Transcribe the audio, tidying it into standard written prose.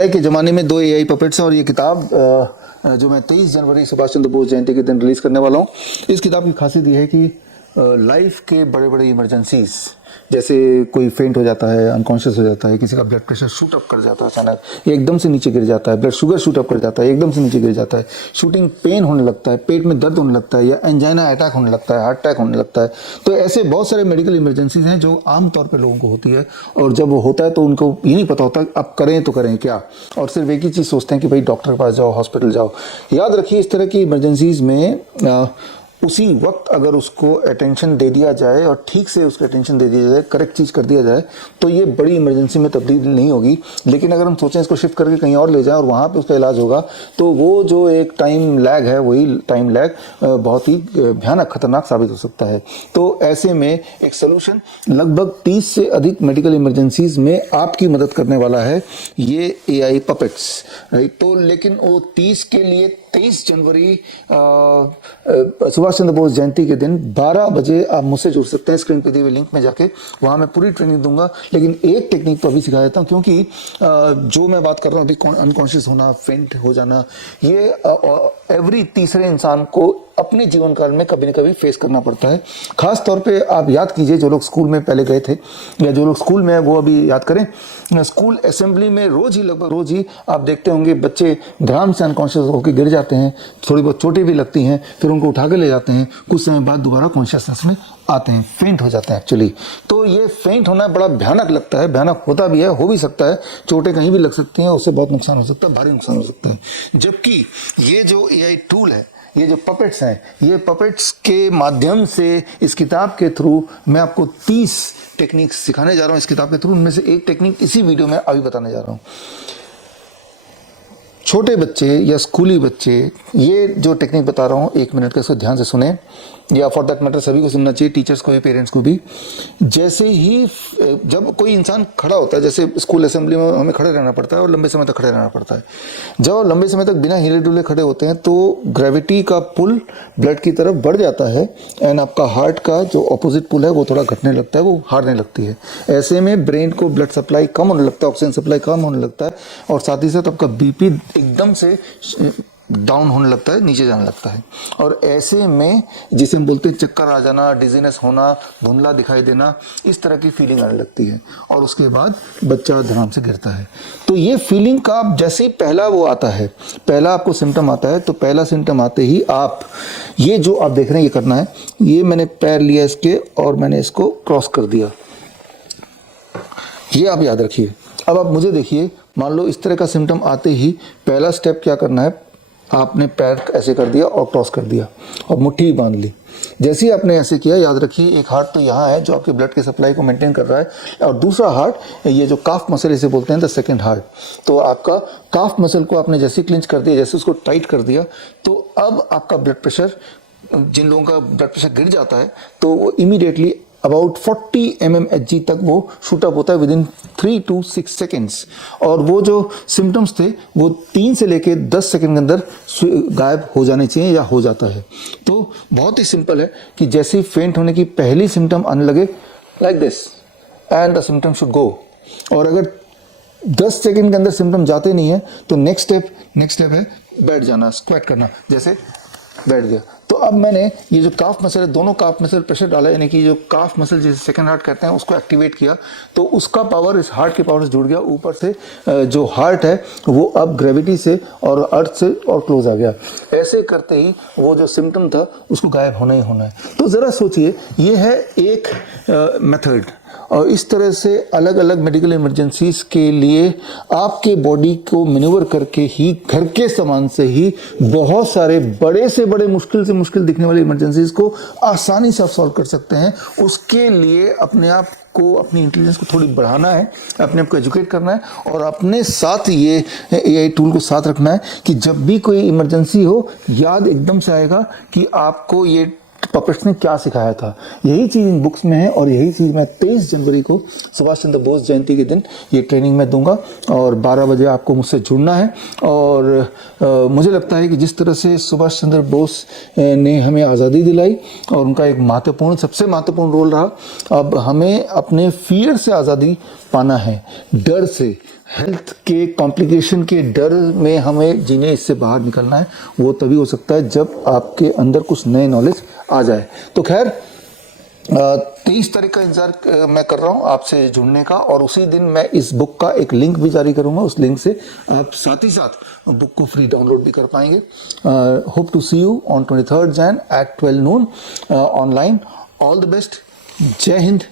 के ज़माने में दो एआई पपेट्स हैं और ये किताब जो मैं 23 जनवरी सुभाष चंद्र बोस जयंती के दिन रिलीज़ करने वाला हूँ। इस किताब की खासियत ये है कि लाइफ के बड़े बड़े इमरजेंसीज, जैसे कोई फेंट हो जाता है, अनकॉन्शियस हो जाता है, किसी का ब्लड प्रेशर शूट अप कर जाता है अचानक, ये एकदम से नीचे गिर जाता है, ब्लड शुगर शूट अप कर जाता है, एकदम से नीचे गिर जाता है, शूटिंग पेन होने लगता है, पेट में दर्द होने लगता है, या एंजाइना अटैक होने लगता है, हार्ट अटैक होने लगता है। तो ऐसे बहुत सारे मेडिकल इमरजेंसीज हैं जो आमतौर पर लोगों को होती है, और जब वो होता है तो उनको ये नहीं पता होता अब करें तो करें क्या, और सिर्फ एक ही चीज़ सोचते हैं कि भाई डॉक्टर के पास जाओ, हॉस्पिटल जाओ। याद रखिए, इस तरह की इमरजेंसीज में उसी वक्त अगर उसको अटेंशन दे दिया जाए और ठीक से उसको अटेंशन दे दिया जाए, करेक्ट चीज़ कर दिया जाए, तो ये बड़ी इमरजेंसी में तब्दील नहीं होगी। लेकिन अगर हम सोचें इसको शिफ्ट करके कहीं और ले जाएं और वहाँ पे उसका इलाज होगा, तो वो जो एक टाइम लैग है, वही टाइम लैग बहुत ही भयानक खतरनाक साबित हो सकता है। तो ऐसे में एक सोल्यूशन लगभग 30 से अधिक मेडिकल इमरजेंसीज में आपकी मदद करने वाला है ये एआई पपेट्स। तो लेकिन वो 30 के लिए 23 जनवरी सुभाष चंद्र बोस जयंती के दिन 12 बजे आप मुझसे जुड़ सकते हैं स्क्रीन पे दिए हुए लिंक में जाके। वहाँ मैं पूरी ट्रेनिंग दूंगा, लेकिन एक टेक्निक तो अभी सिखा देता हूँ, क्योंकि जो मैं बात कर रहा हूँ अभी, अनकॉन्शियस होना, फेंट हो जाना, ये एवरी तीसरे इंसान को अपने जीवन काल में कभी न कभी फेस करना पड़ता है। खास तौर पे आप याद कीजिए, जो लोग स्कूल में पहले गए थे या जो लोग स्कूल में हैं वो अभी याद करें। स्कूल असेंबली में लगभग रोज ही आप देखते होंगे बच्चे धड़ाम से अनकॉन्शियस होकर गिर जाते हैं, थोड़ी बहुत चोटें भी लगती हैं, फिर उनको उठा के ले जाते हैं, कुछ समय बाद दोबारा कॉन्शियसनेस में आते हैं, फेंट हो जाते हैं एक्चुअली। तो ये फेंट होना बड़ा भयानक लगता है, भयानक होता भी है, हो भी सकता है, चोटें कहीं भी लग सकती हैं, उससे बहुत नुकसान हो सकता है, भारी नुकसान हो सकता है। जबकि ये जो एआई टूल है, ये जो पपेट्स हैं, ये पपेट्स के माध्यम से इस किताब के थ्रू मैं आपको 30 टेक्निक्स सिखाने जा रहा हूँ इस किताब के थ्रू। उनमें से एक टेक्निक इसी वीडियो में अभी बताने जा रहा हूँ। छोटे बच्चे या स्कूली बच्चे, ये जो टेक्निक बता रहा हूँ 1 मिनट का, इसको ध्यान से सुने, या फॉर दैट मैटर सभी को सुनना चाहिए, टीचर्स को भी, पेरेंट्स को भी। जैसे ही जब कोई इंसान खड़ा होता है, जैसे स्कूल असेंबली में हमें खड़े रहना पड़ता है और लंबे समय तक खड़े रहना पड़ता है, जब लंबे समय तक बिना हिले डुले खड़े होते हैं तो ग्रेविटी का पुल ब्लड की तरफ बढ़ जाता है, एंड आपका हार्ट का जो ऑपोजिट पुल है वो थोड़ा घटने लगता है, वो हारने लगती है। ऐसे में ब्रेन को ब्लड सप्लाई कम होने लगता है, ऑक्सीजन सप्लाई कम होने लगता है, और साथ ही साथ आपका बीपी एकदम से डाउन होने लगता है, नीचे जाने लगता है। और ऐसे में जिसे हम बोलते हैं चक्कर आ जाना, डिजीनेस होना, धुंधला दिखाई देना, इस तरह की फीलिंग आने लगती है, और उसके बाद बच्चा धड़ाम से गिरता है। तो ये फीलिंग का जैसे ही पहला वो आता है, पहला आपको सिम्टम आता है, तो पहला सिम्टम आते ही आप ये जो आप देख रहे हैं ये करना है। ये मैंने पैर लिया इसके और मैंने इसको क्रॉस कर दिया, ये आप याद रखिए। अब आप मुझे देखिए, मान लो इस तरह का सिम्टम आते ही पहला स्टेप क्या करना है, आपने पैर ऐसे कर दिया और क्रॉस कर दिया और मुट्ठी बांध ली। जैसे ही आपने ऐसे किया, याद रखिए एक हार्ट तो यहाँ है जो आपके ब्लड की सप्लाई को मेंटेन कर रहा है, और दूसरा हार्ट ये जो काफ मसल इसे बोलते हैं द सेकंड हार्ट। तो आपका काफ मसल को आपने जैसे क्लिंच कर दिया, जैसे उसको टाइट कर दिया, तो अब आपका ब्लड प्रेशर, जिन लोगों का ब्लड प्रेशर गिर जाता है तो वो इमीडिएटली अबाउट 40 mmHg तक वो शूट अप होता है विद इन 3 to 6 सेकेंड्स। और वो जो सिम्टम्स थे वो 3 से लेके 10 सेकेंड के अंदर गायब हो जाने चाहिए या हो जाता है। तो बहुत ही सिंपल है कि जैसे ही फेंट होने की पहली सिम्टम आने लगे, like this, and the symptom should go. और अगर 10 सेकेंड के अंदर सिम्टम जाते नहीं है तो नेक्स्ट स्टेप है बैठ जाना, स्क्वाट करना, जैसे बैठ गया। तो अब मैंने ये जो काफ मसल है, दोनों काफ मसल प्रेशर डाला, यानी कि जो काफ मसल जिसे सेकंड हार्ट कहते हैं उसको एक्टिवेट किया, तो उसका पावर इस हार्ट के पावर से जुड़ गया। ऊपर से जो हार्ट है वो अब ग्रेविटी से और अर्थ से और क्लोज आ गया। ऐसे करते ही वो जो सिम्टम था उसको गायब होना ही होना है। तो ज़रा सोचिए, ये है एक मेथड, और इस तरह से अलग अलग मेडिकल इमरजेंसीज के लिए आपके बॉडी को मैन्यूवर करके ही, घर के सामान से ही बहुत सारे बड़े से बड़े, मुश्किल से मुश्किल दिखने वाली इमरजेंसीज को आसानी से आप सॉल्व कर सकते हैं। उसके लिए अपने आप को, अपनी इंटेलिजेंस को थोड़ी बढ़ाना है, अपने आप को एजुकेट करना है, और अपने साथ ये एआई टूल को साथ रखना है कि जब भी कोई इमरजेंसी हो, याद एकदम से आएगा कि आपको ये पपेट्स ने क्या सिखाया था। यही चीज़ इन बुक्स में है, और यही चीज़ मैं 23 जनवरी को सुभाष चंद्र बोस जयंती के दिन ये ट्रेनिंग में दूंगा, और 12 बजे आपको मुझसे जुड़ना है। और मुझे लगता है कि जिस तरह से सुभाष चंद्र बोस ने हमें आज़ादी दिलाई और उनका एक महत्वपूर्ण, सबसे महत्वपूर्ण रोल रहा, अब हमें अपने फियर से आज़ादी पाना है, डर से, हेल्थ के कॉम्प्लिकेशन के डर में हमें जिन्हें इससे बाहर निकलना है वो तभी हो सकता है जब आपके अंदर कुछ नए नॉलेज आ जाए। तो खैर 23 तारीख का इंतजार मैं कर रहा हूँ आपसे जुड़ने का, और उसी दिन मैं इस बुक का एक लिंक भी जारी करूँगा। उस लिंक से आप साथ ही साथ बुक को फ्री डाउनलोड भी कर पाएंगे। Hope to see you on 23rd Jan at 12 noon online. All the best. जय हिंद,